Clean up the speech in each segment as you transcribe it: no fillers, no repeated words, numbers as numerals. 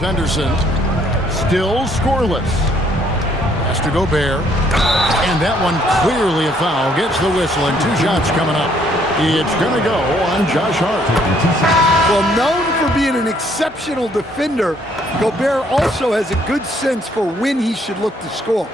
Henderson still scoreless. Has to Gobert. And that one clearly a foul. Gets the whistle and 2 shots coming up. It's going to go on Josh Hart. Well, known for being an exceptional defender, Gobert also has a good sense for when he should look to score.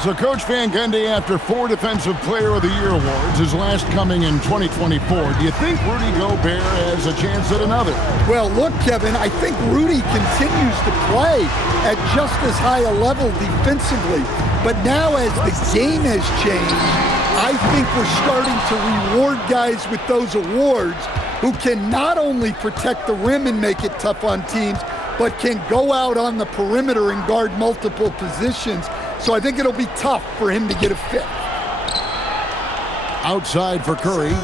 So Coach Van Gundy, after 4 Defensive Player of the Year awards, his last coming in 2024, do you think Rudy Gobert has a chance at another? Well, look, Kevin, I think Rudy continues to play at just as high a level defensively. But now as the game has changed, I think we're starting to reward guys with those awards who can not only protect the rim and make it tough on teams, but can go out on the perimeter and guard multiple positions. So I think it'll be tough for him to get a 5th. Outside for Curry.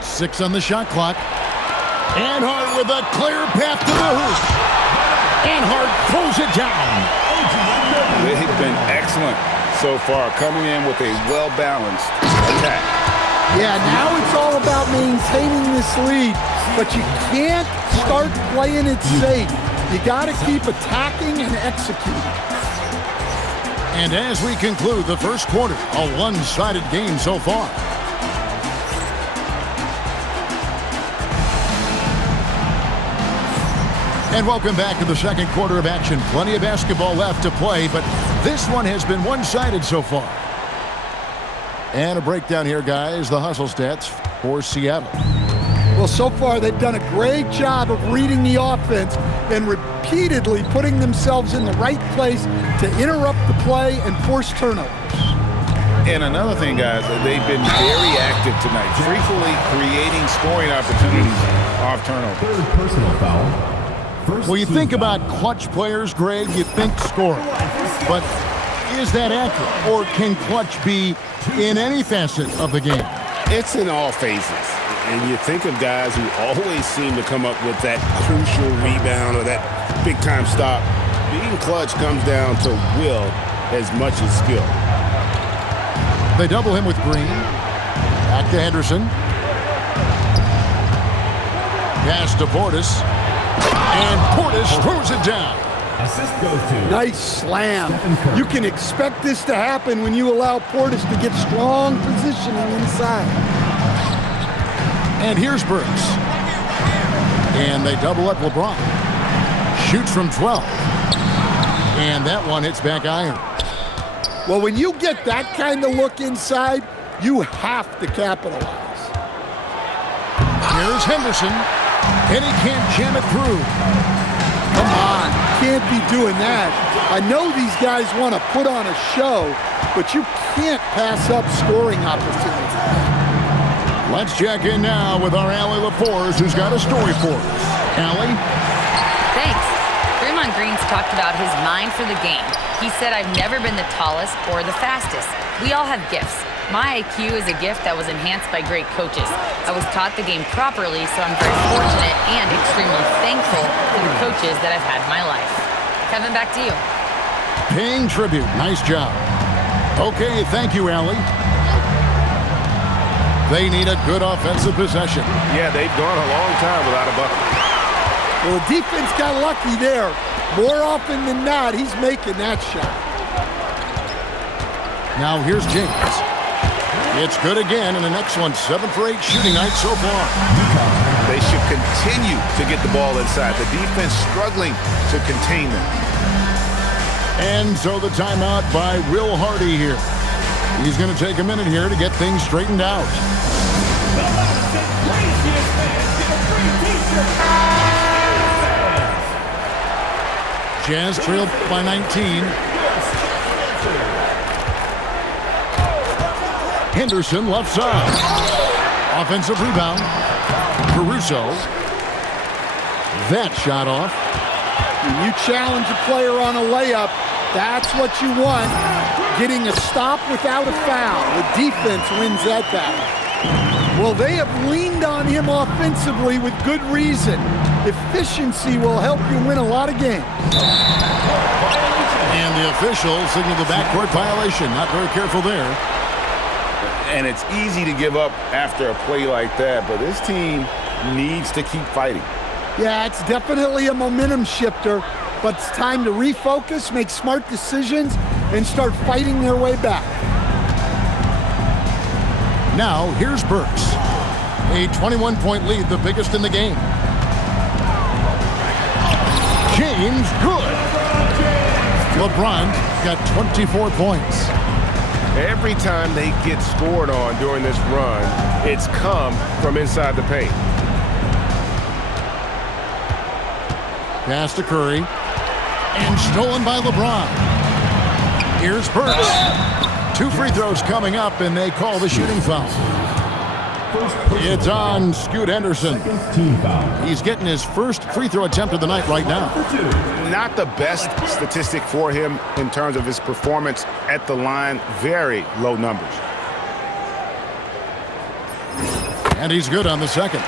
6 on the shot clock. And Hart with a clear path to the hoop. And Hart throws it down. They've been excellent so far, coming in with a well-balanced attack. Yeah, now it's all about maintaining this lead, but you can't start playing it safe. You got to keep attacking and executing. And as we conclude the first quarter, a one-sided game so far. And welcome back to the second quarter of action. Plenty of basketball left to play, but this one has been one-sided so far. And a breakdown here, guys. The hustle stats for Seattle. Well, so far they've done a great job of reading the offense and repeatedly putting themselves in the right place to interrupt the play and force turnovers. And another thing, guys, they've been very active tonight, frequently creating scoring opportunities off turnovers. 3rd personal foul. Well, you think about clutch players, Greg, you think scoring. But is that accurate? Or can clutch be in any facet of the game? It's in all phases. And you think of guys who always seem to come up with that crucial rebound or that big-time stop. Being clutch comes down to will as much as skill. They double him with Green. Back to Henderson. Pass to Portis. And Portis throws it down. Assist goes to. Nice slam. You can expect this to happen when you allow Portis to get strong positioning inside. And here's Burks. And they double up LeBron. Shoots from 12. And that one hits back iron. Well, when you get that kind of look inside, you have to capitalize. Here's Henderson. And he can't jam it through. Come on, can't be doing that. I know these guys want to put on a show, but you can't pass up scoring opportunities. Let's check in now with our Allie LaForce, who's got a story for us. Allie? Thanks. Draymond Green's talked about his mind for the game. He said, "I've never been the tallest or the fastest. We all have gifts. My IQ is a gift that was enhanced by great coaches. I was taught the game properly, so I'm very fortunate and extremely thankful for the coaches that I've had in my life." Kevin, back to you. Paying tribute. Nice job. Okay, thank you, Allie. They need a good offensive possession. Yeah, they've gone a long time without a bucket. Well, the defense got lucky there. More often than not, he's making that shot. Now here's James. It's good again, and an excellent 7 for 8 shooting night so far. They should continue to get the ball inside. The defense struggling to contain them. And so the timeout by Will Hardy here. He's going to take a minute here to get things straightened out. Jazz trailed by 19. Henderson left side. Offensive rebound. Caruso. That shot off. When you challenge a player on a layup, that's what you want. Getting a stop without a foul. The defense wins that battle. Well, they have leaned on him offensively with good reason. Efficiency will help you win a lot of games. And the official signaled the backcourt violation. Not very careful there. And it's easy to give up after a play like that, but this team needs to keep fighting. Yeah, it's definitely a momentum shifter, but it's time to refocus, make smart decisions, and start fighting their way back. Now, here's Burks. A 21-point lead, the biggest in the game. James, good. LeBron got 24 points. Every time they get scored on during this run, it's come from inside the paint. Pass to Curry. And stolen by LeBron. Here's Burks. 2 free throws coming up, and they call the shooting foul. It's on Scoot Henderson. Team foul. He's getting his first free throw attempt of the night right now. Not the best statistic for him in terms of his performance at the line. Very low numbers. And he's good on the second.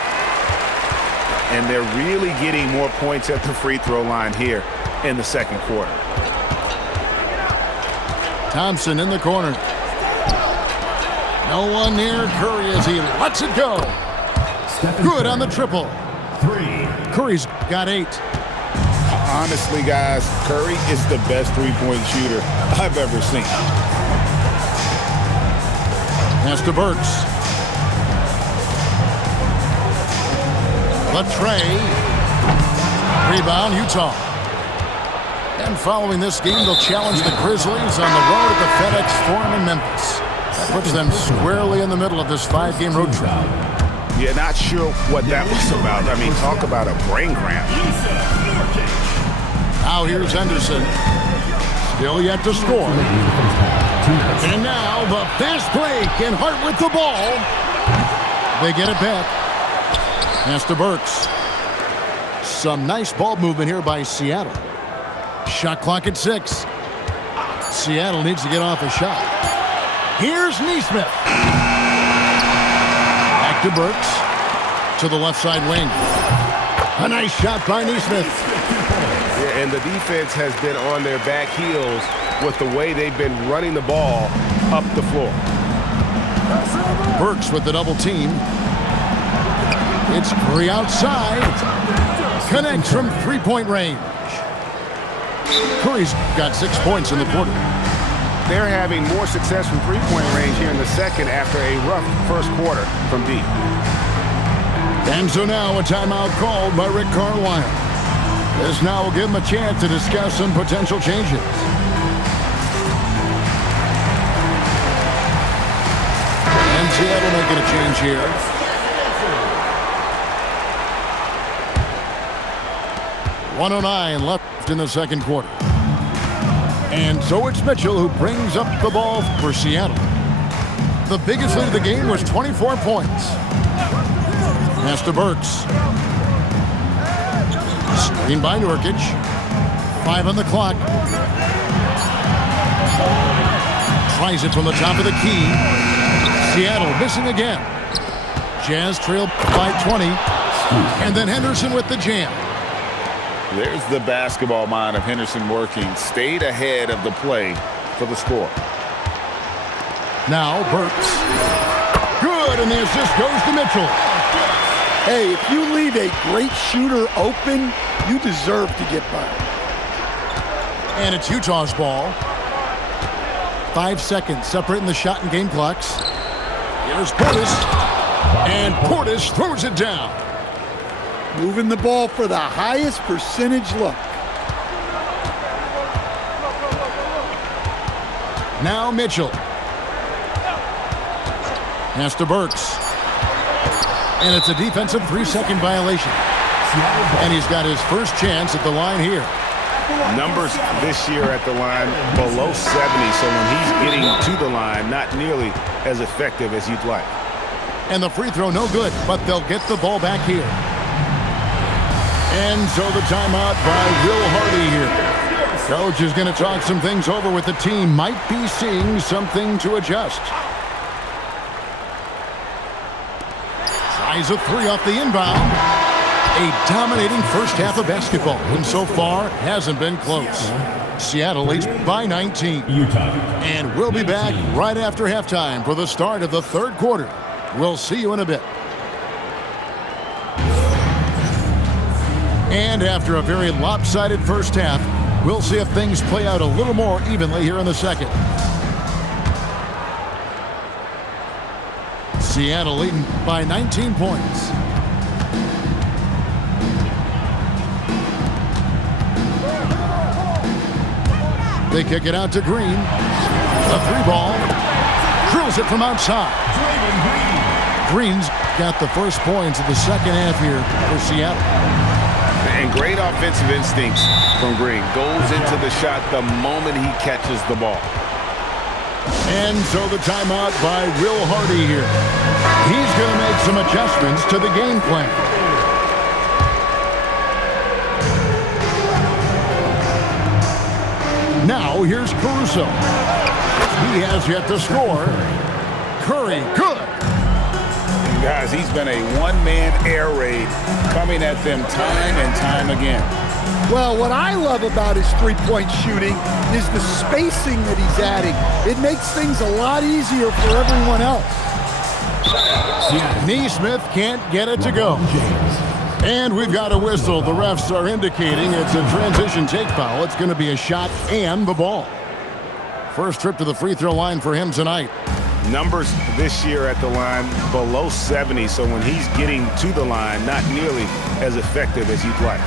And they're really getting more points at the free throw line here in the second quarter. Thompson in the corner. No one near Curry as he lets it go. Good on the triple. 3. Curry's got 8. Honestly, guys, Curry is the best three-point shooter I've ever seen. Pass to Burks. Latrey. Rebound, Utah. And following this game, they'll challenge the Grizzlies on the road at the FedEx Forum in Memphis. That puts them squarely in the middle of this 5-game road trip. Yeah, not sure what that was about. I mean, talk about a brain cramp. Now here's Henderson. Still yet to score. And now the fast break, and Hart with the ball. They get it back. Pass to Burks. Some nice ball movement here by Seattle. Shot clock at 6. Seattle needs to get off a shot. Here's Nesmith. Back to Burks. To the left side wing. A nice shot by Nesmith. Yeah, and the defense has been on their back heels with the way they've been running the ball up the floor. Burks with the double team. It's Curry outside. Connects from 3-point range. Curry's got 6 points in the quarter. They're having more success from three-point range here in the second after a rough first quarter from deep. And so now a timeout called by Rick Carlisle. This now will give him a chance to discuss some potential changes. And Seattle making a change here. .109 left in the second quarter. And so it's Mitchell who brings up the ball for Seattle. The biggest lead of the game was 24 points. Pass to Burks. Screen by Nurkic. 5 on the clock. Tries it from the top of the key. Seattle missing again. Jazz trail by 20. And then Henderson with the jam. There's the basketball mind of Henderson working. Stayed ahead of the play for the score. Now Burks. Good, and the assist goes to Mitchell. Hey, if you leave a great shooter open, you deserve to get by. And it's Utah's ball. 5 seconds separating the shot and game clocks. Here's Portis. And Portis throws it down. Moving the ball for the highest percentage look. Now Mitchell. Pass to Burks. And it's a defensive 3-second violation. And he's got his first chance at the line here. Numbers this year at the line below 70, so when he's getting to the line, not nearly as effective as you'd like. And the free throw no good, but they'll get the ball back here. And so the timeout by Will Hardy here. Coach is going to talk some things over with the team. Might be seeing something to adjust. Tries a 3 off the inbound. A dominating first half of basketball, and so far hasn't been close. Seattle leads by 19. Utah. And we'll be back right after halftime for the start of the third quarter. We'll see you in a bit. And after a very lopsided first half, we'll see if things play out a little more evenly here in the second. Seattle leading by 19 points. They kick it out to Green. A 3-ball. Drills it from outside. Green's got the first points of the second half here for Seattle. And great offensive instincts from Green. Goes into the shot the moment he catches the ball. And so the timeout by Will Hardy here. He's going to make some adjustments to the game plan. Now here's Caruso. He has yet to score. Curry, good. Guys, he's been a one-man air raid coming at them time and time again. Well, what I love about his three-point shooting is the spacing that he's adding. It makes things a lot easier for everyone else. Neesmith can't get it to go. And we've got a whistle. The refs are indicating it's a transition take foul. It's going to be a shot and the ball. First trip to the free throw line for him tonight. Numbers this year at the line below 70, so when he's getting to the line, not nearly as effective as you'd like.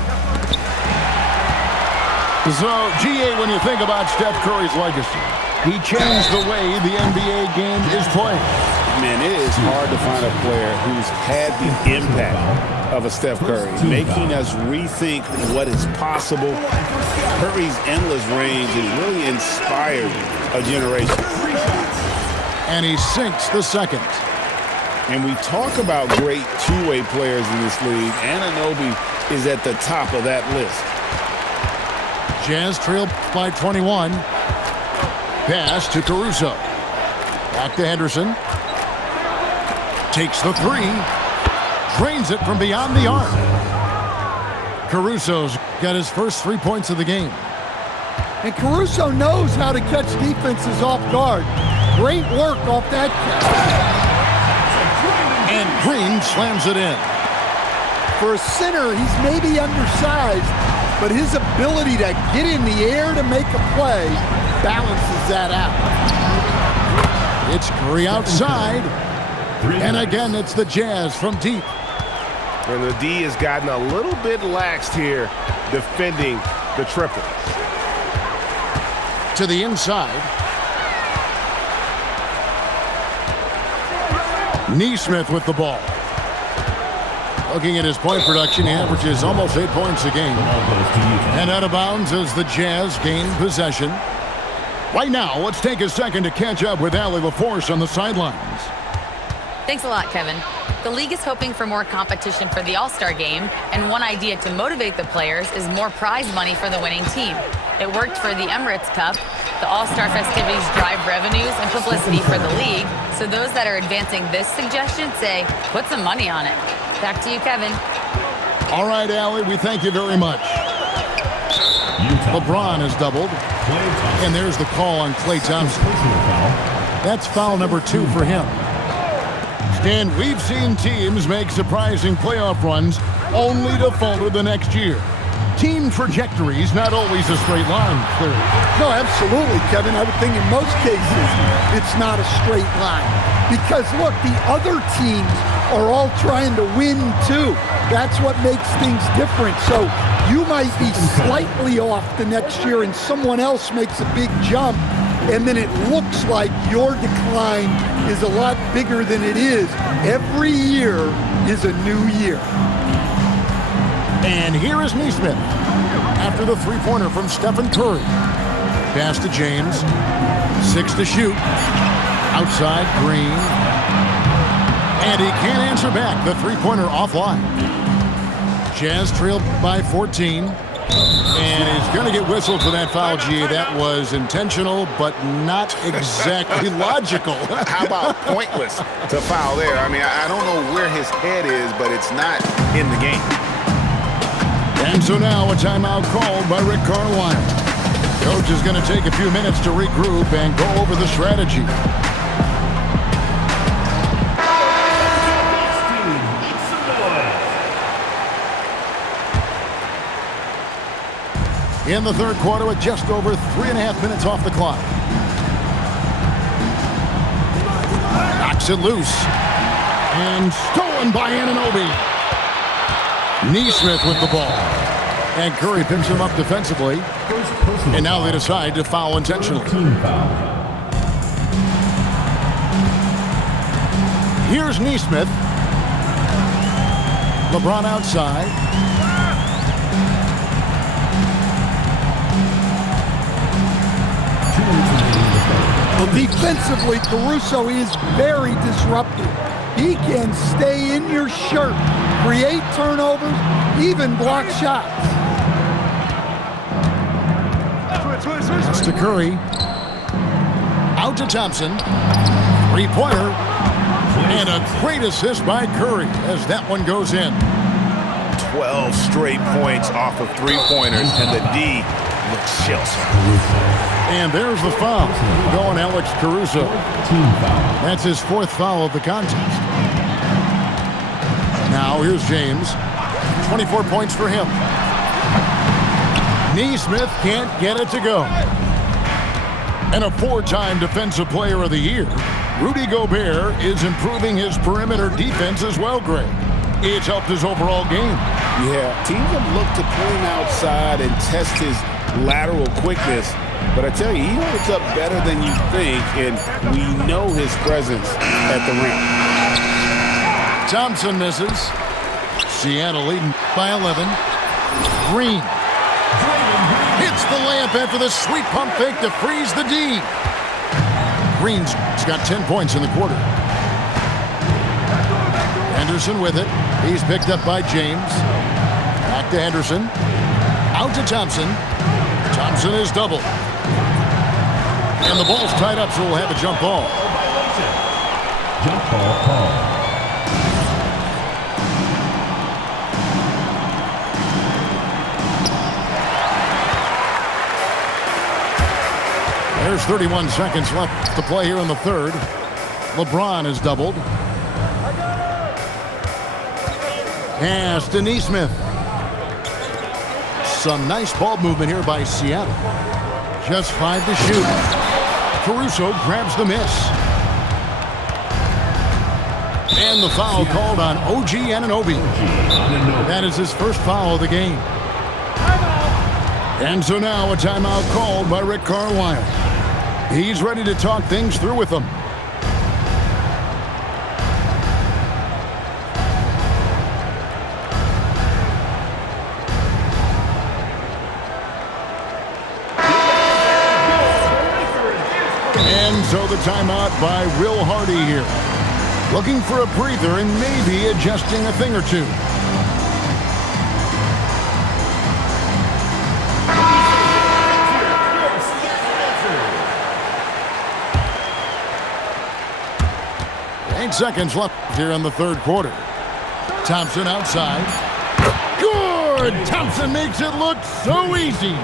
So, GA, when you think about Steph Curry's legacy, he changed the way the NBA game is played. Man, it is hard to find a player who's had the impact of a Steph Curry, making us rethink what is possible. Curry's endless range has really inspired a generation. And he sinks the second. And we talk about great two-way players in this league. Anunoby is at the top of that list. Jazz trail by 21. Pass to Caruso. Back to Henderson. Takes the three. Drains it from beyond the arc. Caruso's got his first 3 points of the game. And Caruso knows how to catch defenses off guard. Great work off that catch. And Green slams it in. For a center, he's maybe undersized, but his ability to get in the air to make a play balances that out. It's Curry outside. And again, it's the Jazz from deep. And the D has gotten a little bit laxed here defending the triple. To the inside. Neesmith with the ball. Looking at his point production, he averages almost 8 points a game. And out of bounds as the Jazz gain possession. Right now, let's take a second to catch up with Allie LaForce on the sidelines. Thanks a lot, Kevin. The league is hoping for more competition for the All-Star game, and one idea to motivate the players is more prize money for the winning team. It worked for the Emirates Cup. The All-Star festivities drive revenues and publicity for the league, so those that are advancing this suggestion say, put some money on it. Back to you, Kevin. All right, Allie, we thank you very much. LeBron has doubled, and there's the call on Klay Thompson. That's foul number 2 for him. And we've seen teams make surprising playoff runs only to falter the next year. Team trajectories not always a straight line, clearly. No, absolutely, Kevin. I would think in most cases it's not a straight line. Because, look, the other teams are all trying to win, too. That's what makes things different. So you might be slightly off the next year and someone else makes a big jump, and then it looks like your decline is a lot bigger than it is. Every year is a new year. And here is Neesmith after the three-pointer from Stephen Curry. Pass to James. 6 to shoot. Outside, Green. And he can't answer back. The three-pointer offline. Jazz trailed by 14. And he's going to get whistled for that foul, G. That was intentional, but not exactly logical. How about pointless to foul there? I mean, I don't know where his head is, but it's not in the game. And so now a timeout called by Rick Carlisle. Coach is going to take a few minutes to regroup and go over the strategy. in the third quarter with just over 3.5 minutes off the clock. Knocks it loose. And stolen by Anunoby. Nesmith with the ball. And Curry picks him up defensively. And now they decide to foul intentionally. Team foul. Here's Nesmith. LeBron outside. Well, defensively, Caruso is very disruptive. He can stay in your shirt, create turnovers, even block shots. Pass to Curry. Out to Thompson. Three-pointer. And a great assist by Curry as that one goes in. 12 straight points off of three-pointers, and the D looks chills. And there's the foul. Going Alex Caruso. Team foul. That's his fourth foul of the contest. Now here's James. 24 points for him. Nesmith can't get it to go. And a four-time Defensive Player of the Year, Rudy Gobert is improving his perimeter defense as well, Greg. It's helped his overall game. Yeah, teams have looked to pull him outside and test his lateral quickness. But I tell you, he holds up better than you think, and we know his presence at the rim. Thompson misses. Seattle leading by 11. Green hits the layup after the sweet pump fake to freeze the D. Green's got 10 points in the quarter. Henderson with it. He's picked up by James. Back to Henderson. Out to Thompson. Thompson is doubled. And the ball's tied up, so we'll have a jump ball. Jump ball call. There's 31 seconds left to play here in the third. LeBron is doubled. Pass to Nesmith. Some nice ball movement here by Seattle. Just 5 to shoot. Caruso grabs the miss. And the foul called on OG Anunoby. That is his first foul of the game. And so now a timeout called by Rick Carlisle. He's ready to talk things through with them. And so the timeout by Will Hardy here. Looking for a breather and maybe adjusting a thing or two. Seconds left here in the third quarter. Thompson outside. Good! Thompson makes it look so easy.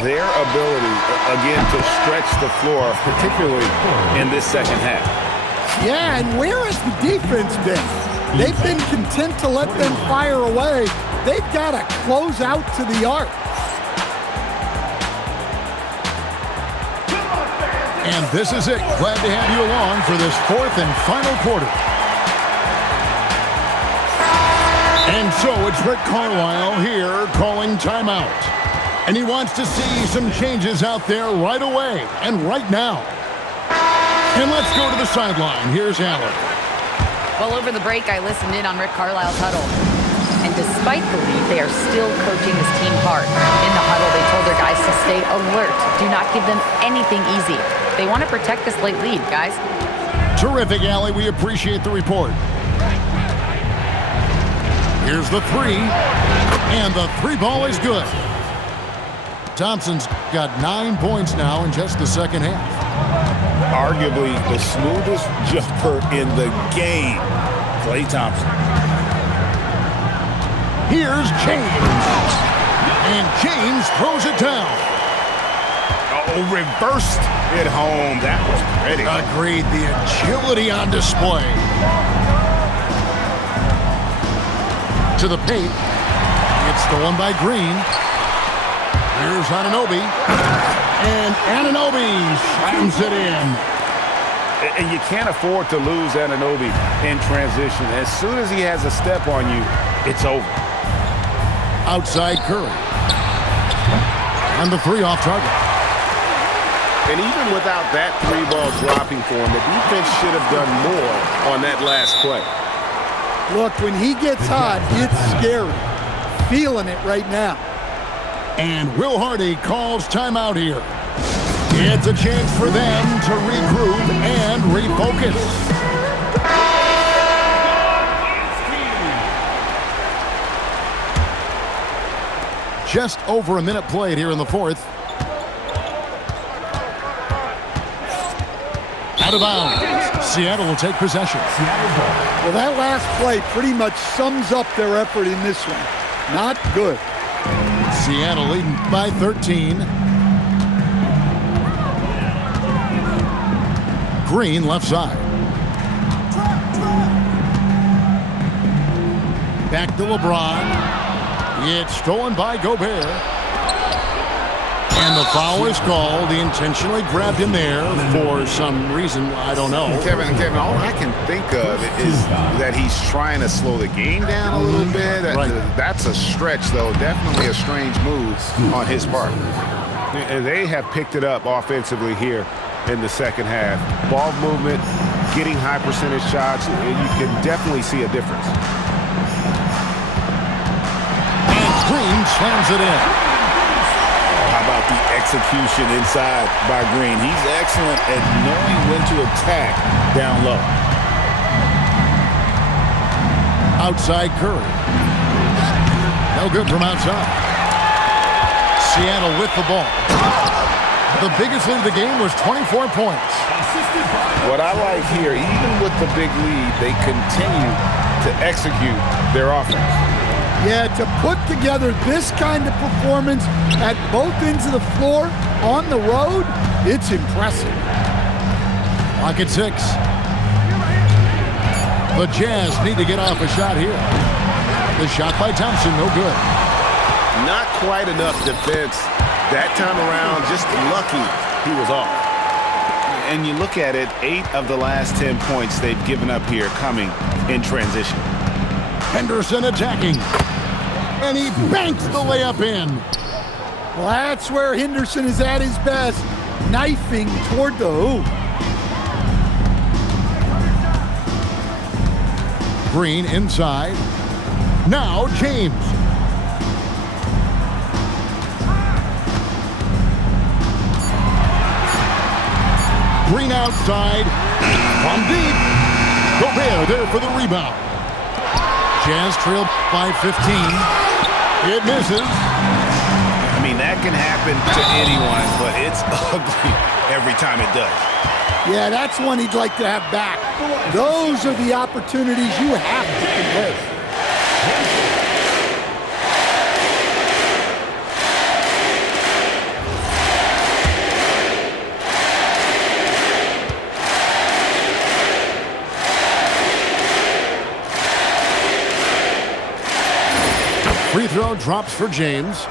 Their ability, again, to stretch the floor, particularly in this second half. Yeah, and where has the defense been? They've been content to let them fire away. They've got to close out to the arc. And this is it. Glad to have you along for this fourth and final quarter. And so it's Rick Carlisle here calling timeout. And he wants to see some changes out there right away and right now. And let's go to the sideline. Here's Allen. Well, over the break, I listened in on Rick Carlisle's huddle. And despite the lead, they are still coaching this team hard. In the huddle, they told their guys to stay alert. Do not give them anything easy. They want to protect this late lead, guys. Terrific, Allie. We appreciate the report. Here's the three. And the three ball is good. Thompson's got 9 points now in just the second half. Arguably the smoothest jumper in the game, Klay Thompson. Here's James. And James throws it down. Oh, reversed it home. That was pretty. Agreed. The agility on display. To the paint. It's stolen by Green. Here's Anunoby. And Anunoby slams it in. And you can't afford to lose Anunoby in transition. As soon as he has a step on you, it's over. Outside Curry. And the three off target. And even without that three ball dropping for him, the defense should have done more on that last play. Look, when he gets hot, it's scary. Feeling it right now. And Will Hardy calls timeout here. It's a chance for them to regroup and refocus. Just over a minute played here in the fourth. Out of bounds. Seattle will take possession. Well, that last play pretty much sums up their effort in this one. Not good. Seattle leading by 13. Green left side. Back to LeBron. It's stolen by Gobert. And the foul is called. He intentionally grabbed him there for some reason. I don't know. Kevin, all I can think of is that he's trying to slow the game down a little bit. That's a stretch, though. Definitely a strange move on his part. They have picked it up offensively here in the second half. Ball movement, getting high percentage shots, you can definitely see a difference. And Green slams it in. How about the execution inside by Green? He's excellent at knowing when to attack down low. Outside Curry. No good from outside. Seattle with the ball. The biggest lead of the game was 24 points. What I like here, even with the big lead, they continue to execute their offense. Yeah, to put together this kind of performance at both ends of the floor on the road, it's impressive. Clock at 6. The Jazz need to get off a shot here. The shot by Thompson, no good. Not quite enough defense that time around, just lucky he was off. And you look at it, 8 of the last 10 points they've given up here coming in transition. Henderson attacking. And he banks the layup in. Well, that's where Henderson is at his best, knifing toward the hoop. Green inside. Now James. Green outside. From deep. Gobert there for the rebound. Jazz trail by 15. It misses. I mean, that can happen to anyone, but it's ugly every time it does. Yeah, that's one he'd like to have back. Those are the opportunities you have to convert. Free throw drops for James.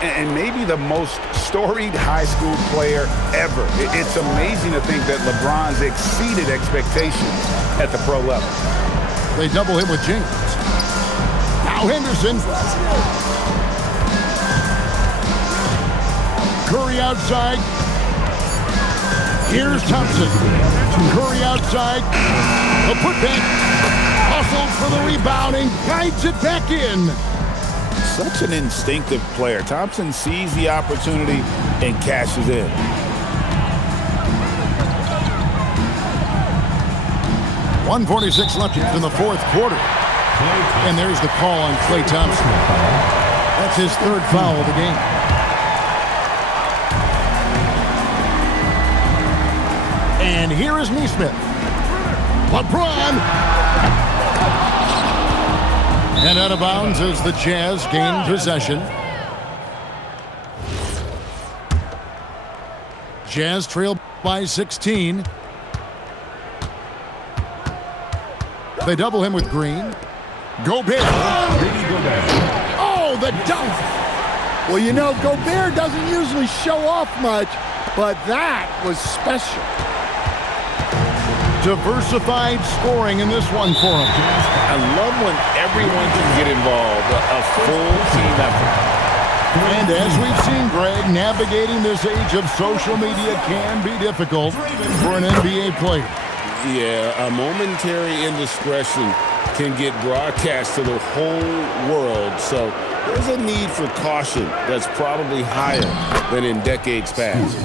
And maybe the most storied high school player ever. It's amazing to think that LeBron's exceeded expectations at the pro level. They double him with James. Now Henderson. Curry outside. Here's Thompson. Curry outside. The putback. Hustles for the rebound and guides it back in. Such an instinctive player. Thompson sees the opportunity and cashes in. .146 left in the fourth quarter. And there's the call on Klay Thompson. That's his third foul of the game. And here is Nesmith. LeBron. And out of bounds as the Jazz gain possession. Jazz trail by 16. They double him with Green. Gobert. Oh, the dunk. Well, you know, Gobert doesn't usually show off much, but that was special. Diversified scoring in this one for him. I love when everyone can get involved, a full team effort. And as we've seen, Greg, navigating this age of social media can be difficult for an NBA player. Yeah, a momentary indiscretion can get broadcast to the whole world, so there's a need for caution that's probably higher than in decades past.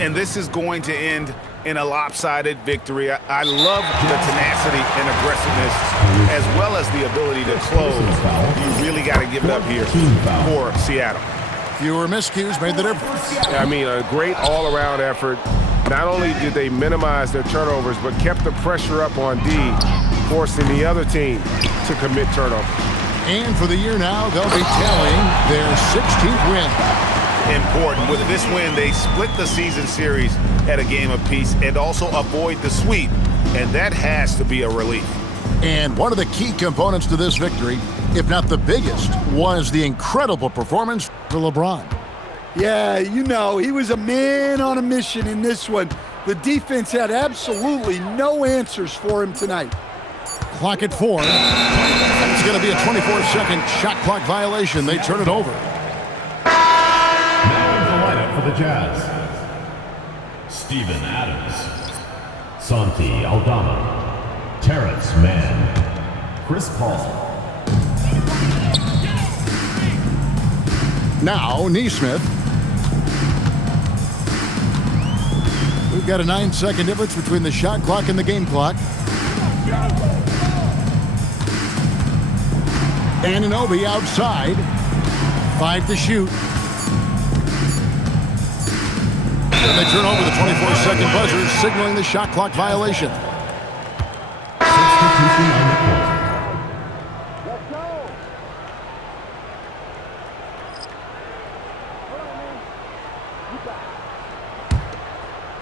And this is going to end in a lopsided victory. I love the tenacity and aggressiveness as well as the ability to close. You really got to give it up here for Seattle. Fewer miscues made the difference. I mean, a great all-around effort. Not only did they minimize their turnovers, but kept the pressure up on D, forcing the other team to commit turnovers. And for the year now, they'll be tallying their 16th win. Important. With this win, they split the season series at a game apiece and also avoid the sweep, and that has to be a relief. And one of the key components to this victory, if not the biggest, was the incredible performance for LeBron. Yeah, you know, he was a man on a mission in this one. The defense had absolutely no answers for him tonight. Clock at 4. It's going to be a 24-second shot clock violation. They turn it over. Now in the lineup for the Jazz. Steven Adams. Santi Aldama. Terrence Mann. Chris Paul. Now, Nesmith. We've got a 9-second difference between the shot clock and the game clock. Anunoby outside. 5 to shoot. And they turn over the 24-second buzzer, signaling the shot clock violation. Substitution on the court.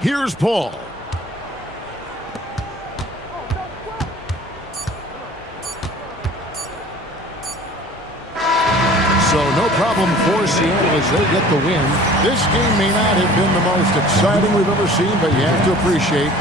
Here's Paul. So no problem for Seattle as they get the win. This game may not have been the most exciting we've ever seen, but you have to appreciate